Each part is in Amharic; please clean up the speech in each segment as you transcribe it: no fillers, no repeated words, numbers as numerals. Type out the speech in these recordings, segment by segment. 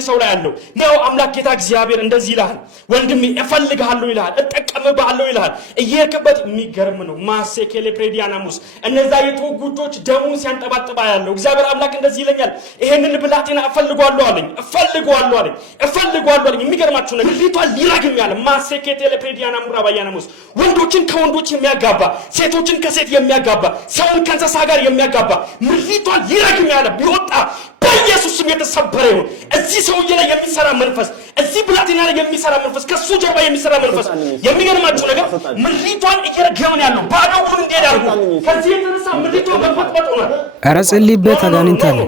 በዚህ ሰው ላይ ያለው ነው አምላክ ጌታ እግዚአብሔር እንደዚህ ይላል ወንድሜ እፈልግሃለሁ ይላል እጠቀምብሃለሁ ይላል እየከበት የሚገርም ነው ማሴኬሌ ፕሬዲያናሙስ እነዛ የተወጉጆች ደሙን ሲያንጠባጥባ ያለው እግዚአብሔር አምላክ እንደዚህ ይለኛል ይሄንን ብላቴና እፈልግዋለሁ አለኝ የሚገርማችሁ ነገር ሊቷል ሊራግም ያለ ማሴኬቴሌ ፕሬዲያናሙራ ባያናሙስ ወንዶችን ከወንዶች የሚያጋባ ሴቶችን ከሴት የሚያጋባ ሰውን ከእንስሳ ጋር የሚያጋባ ምሪቷል ሊራግም ያለ ቢወጣ በኢየሱስ ስም የተሰበረ ይሁን እዚህ ሰውዬ ላይ የሚሰራ መንፈስ እዚህ ብላቴና ላይ የሚሰራ መንፈስ ከሱ ጀርባ የሚሰራ መንፈስ የሚገርማችሁ ነገር ምሪቷን እየረገመን ያለው ባዶውን እንዴት አድርጎ ከዚህ የተነሳ ምሪቷ በፈጥበጥ ሆነ ኧረ ጸልይበት አጋንንት አለ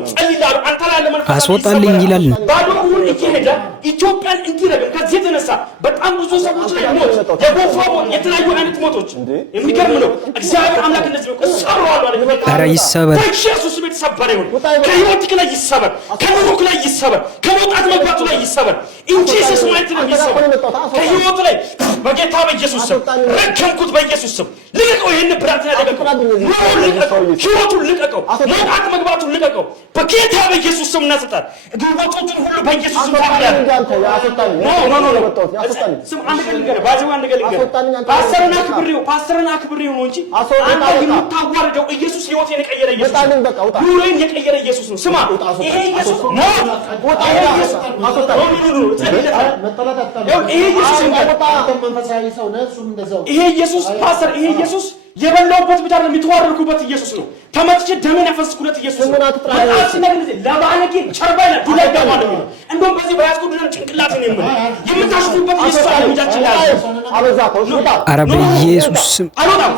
አስወጣልኝ ይላል ባዶውን እየሄደ ኢትዮጵያን እንዲረግም ከዚህ የተነሳ በጣም ብዙ ሰዎች ላይ ሞት የጎፋ ሞት የተለያዩ አይነት ሞቶች የሚገርም ነው እግዚአብሔር አምላክ እንደዚህ ነው እሰራዋለሁ አለ ኧረ ይሰበር በኢየሱስ ስም የተሰበረ ይሁን ከህይወትህ ላይ ይሰበር ከኑሮህ ላይ ይሰበር ከመውጣት መግባቱ ላይ ይሰበር ኢንጂሰስ ማይት ነው ይሰበር ከህይወት ላይ በጌታ በኢየሱስ ስም ረከምኩት በኢየሱስ ስም ልቀቀው ይሄን ብራትና ልቀቀው ህይወቱን ልቀቀው መውጣት መግባቱን ልቀቀው በጌታ በኢየሱስ ስም እናስጣል ግንቦቶቹን ሁሉ በኢየሱስ ስም ታያለ ስም አንድ ገለገለ ባዚው አንድ ገለገለ ፓስተርና ክብሬው ነው እንጂ አንተ የምታዋርደው ኢየሱስ ህይወቴን የቀየረ ኢየሱስ ኑሮዬን የቀየረ ኢየሱስ ነው ስማ ይሄ ኢየሱስ ነው ይሄ ኢየሱስ ፓስተር ይሄ ኢየሱስ የበላውበት ብቻ ነው የሚተዋረድኩበት ኢየሱስ ነው ተመጥቼ ደሜን ያፈስኩለት ኢየሱስ ነው ለባለጌ ቸርባይና ዱላይ ጋማለ ነው እንደውም በዚህ በያዝኩ ዱላይ ጭንቅላት ነው የምታሽፉበት ኢየሱስ አለ እንጃችን ላይ አበዛከው ሹታ ኧረ በኢየሱስ ስም አልወጣም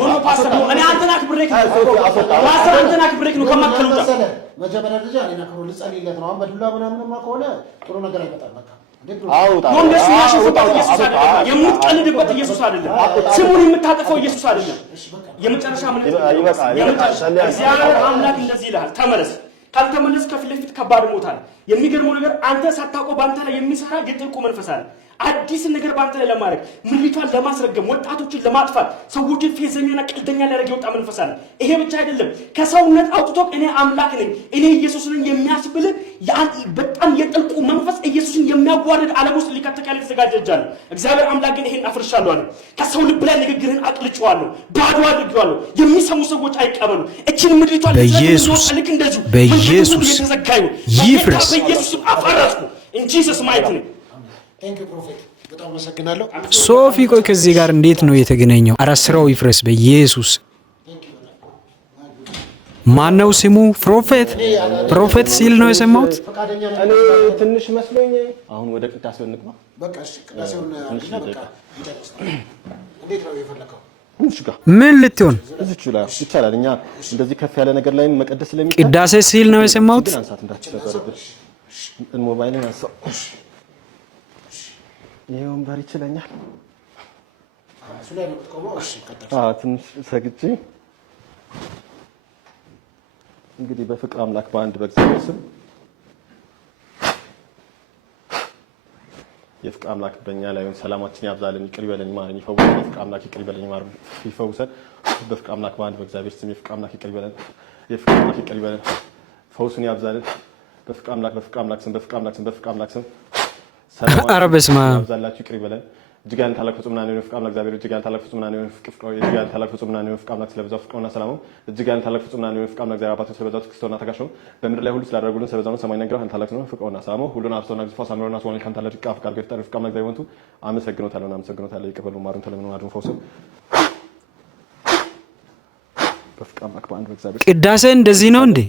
ኖ ፓስተር እኔ አንተና ክብሬክ ፓስተር አንተና ክብሬክ ነው ከማከሉታ መጀመሪያ ደረጃ እኔና ክብሩ ልጸልይለት ነው አሁን በዱላ ምናምንማ ከሆነ ጥሩ ነገር አይመጣም በቃ ወንደሱ ያሸፈበት ኢየሱስ አይደለም የምትቀልድበት ኢየሱስ አይደለም ስሙን የምታጠፈው ኢየሱስ አይደለም የመጨረሻ ምን እግዚአብሔር አምላክ እንደዚህ ይላል ተመለስ ካልተመለስ ከፊት ለፊት ከባድ ሞታል የሚገርመው ነገር አንተ ሳታውቀው ባንተ ላይ የሚሰራ የጥልቁ መንፈስ አለ አዲስ ነገር ባንተ ላይ ለማድረግ ምሪቷን ለማስረገም ወጣቶችን ለማጥፋት ሰዎችን ፌዘኛና ቀልደኛ ሊያደርግ የወጣ መንፈስ አለ ይሄ ብቻ አይደለም ከሰውነት አውጥቶ እኔ አምላክ ነኝ እኔ ኢየሱስ ነኝ የሚያስብል በጣም የጥልቁ መንፈስ ኢየሱስን የሚያዋርድ ዓለም ውስጥ ሊከተካል የተዘጋጀጃለ እግዚአብሔር አምላክ ግን ይሄን አፍርሻለሁ አለ ከሰው ልብ ላይ ንግግርን አቅልጬዋለሁ ባዶ አድርጌዋለሁ የሚሰሙ ሰዎች አይቀበሉ እቺን ምሪቷን በኢየሱስ የተዘጋዩ ይፍረስ በኢየሱስ አፈረስኩ in Jesus mighty name Thank you prophet በጣም መሰግናለሁ ሶፊ ቆይ ከዚህ ጋር እንዴት ነው የተገናኘው አራስራው ይፍረስ በኢየሱስ ማነው ስሙ ፕሮፌት ሲል ነው የሰማሁት እኔ ትንሽ መስሎኝ አሁን ወደ ቅዳሴው እንግባ በቃ እሺ ቅዳሴውን አድርግና በቃ እንዴት ነው የፈለከው ምን ልትሆን እዚቹ ላይ ይቻላል እኛ እንደዚህ ከፍ ያለ ነገር ላይ መቀደስ ስለሚቻል ቅዳሴ ሲል ነው የሰማሁት አንሳት እንዳትሰበርብሽ ሞባይልን አንሳው ይሄውን ባሪ ይችላልኛል እሱ ላይ ነው ተቆመው እሺ ቀጥታ ትንሽ ሰግጬ እንግዲህ በፍቅር አምላክ በአንድ በእግዚአብሔር ስም የፍቅር አምላክ በእኛ ላይ ሰላማችን ያብዛልን ይቅር ይበለን ማረን ይፈውሰን የፍቅር አምላክ ይቅር ይበለን ማረን ይፈውሰን በፍቅር አምላክ በአንድ በእግዚአብሔር ስም የፍቅር አምላክ ይቅር ይበለን ፈውሱን ያብዛልን በፍቅር አምላክ ስም ኧረ በስመ አብ ያብዛላችሁ ይቅር ይበለን እጅግ ያን ታላቅ ፍጹምና ነው ፍቅር አምላክ እግዚአብሔር እጅግ ያን ታላቅ ፍጹምና ነው እጅግ ያን ታላቅ ፍጹምና ነው ፍቅር አምላክ ስለበዛው ፍቅርና ሰላሙ እጅግ ያን ታላቅ ፍጹምና ነው ፍቅር አምላክ እግዚአብሔር አባቱ ስለበዛው ክርስቶስና ተጋሽው በምድር ላይ ሁሉ ስላደረጉልን ስለበዛው ሰማይና ምድር ያን ታላቅ ነው ፍቅርና ሰላሙ ሁሉን አብዝቶና ግዝፎ አሳምሮና ስወን ካንተ ለድቃ ፍቃድ ገፍታር ፍቅር አምላክ እግዚአብሔር ወንቱ አመሰግኖታለሁ ይቀበሉ ማሩን ተለምኑ ማሩን ፈውሱ በፍቅር አምላክ በአንድ በእግዚአብሔር ቅዳሴ እንደዚህ ነው እንዴ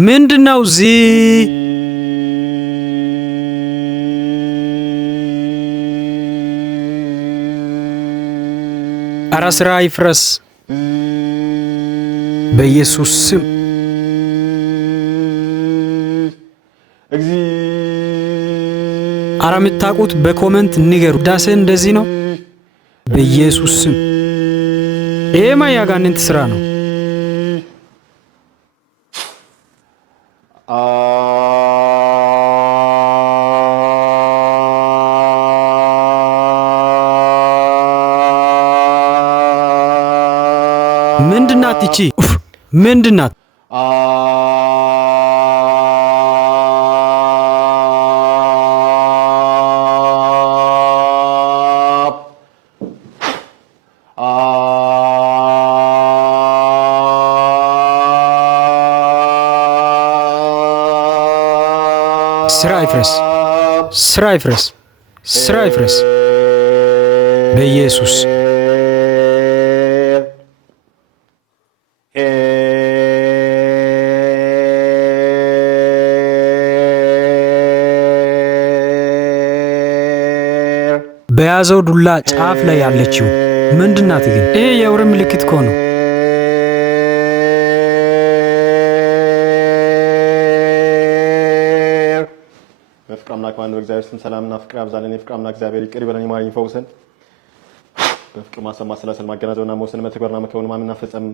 ምንድነው እዚህ አራስራ ይፍረስ በኢየሱስ ስም አራምታቁት በኮሜንት ንገሩ ዳሴ እንደዚህ ነው በኢየሱስ ስም ይሄማ ያጋንንት ስራ ነው ምንድናት እቺ? ምንድናት? ስራ ይፍረስ፣ ስራ ይፍረስ፣ ስራ ይፍረስ በኢየሱስ በያዘው ዱላ ጫፍ ላይ ያለችው ምንድናት ግን? ይሄ የውር ምልክት እኮ ነው። በፍቅር አምላክ ማን በእግዚአብሔር ስም ሰላምና ፍቅር ያብዛልን። የፍቅር አምላክ እግዚአብሔር ይቅር ይበለን፣ ይማረን፣ ይፈውሰን። በፍቅር ማሰብ፣ ማሰላሰል፣ ማገናዘብና መወሰን፣ መተግበርና መከወን፣ ማመንና መፈጸም፣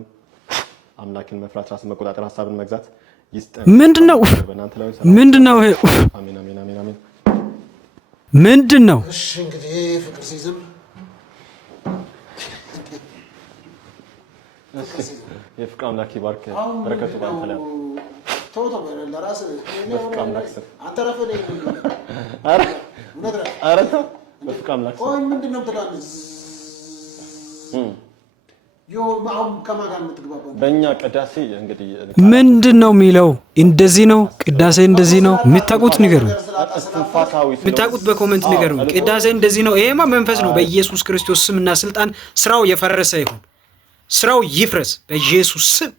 አምላክን መፍራት፣ ራስን መቆጣጠር፣ ሐሳብን መግዛት ይስጠን። ምንድነው? ምንድነው ይሄ? አሜን አሜን አሜን አሜን። ምንድነው? እሺ እንግዲህ ፍቅር ሲዝም የፍቅር አምላክ ይባርክ፣ በረከቱ ባንተ ላይ ቶቶ ለራስ በፍቅር አምላክ ስም አንተ ረፈለ አረ አረ በፍቅር አምላክ ስም ቆይ ምንድነው ትላለህ? ማሁን ከማጋር የምትግባባው በእኛ ቅዳሴ እንግዲህ ምንድነው የሚለው? እንደዚህ ነው ቅዳሴ፣ እንደዚህ ነው የምታውቁት ንገሩ። የምታውቁት በኮሜንት ንገሩ። ቅዳሴ እንደዚህ ነው። ይሄማ መንፈስ ነው። በኢየሱስ ክርስቶስ ስምና ስልጣን ስራው የፈረሰ ይሁን፣ ስራው ይፍረስ በኢየሱስ ስም።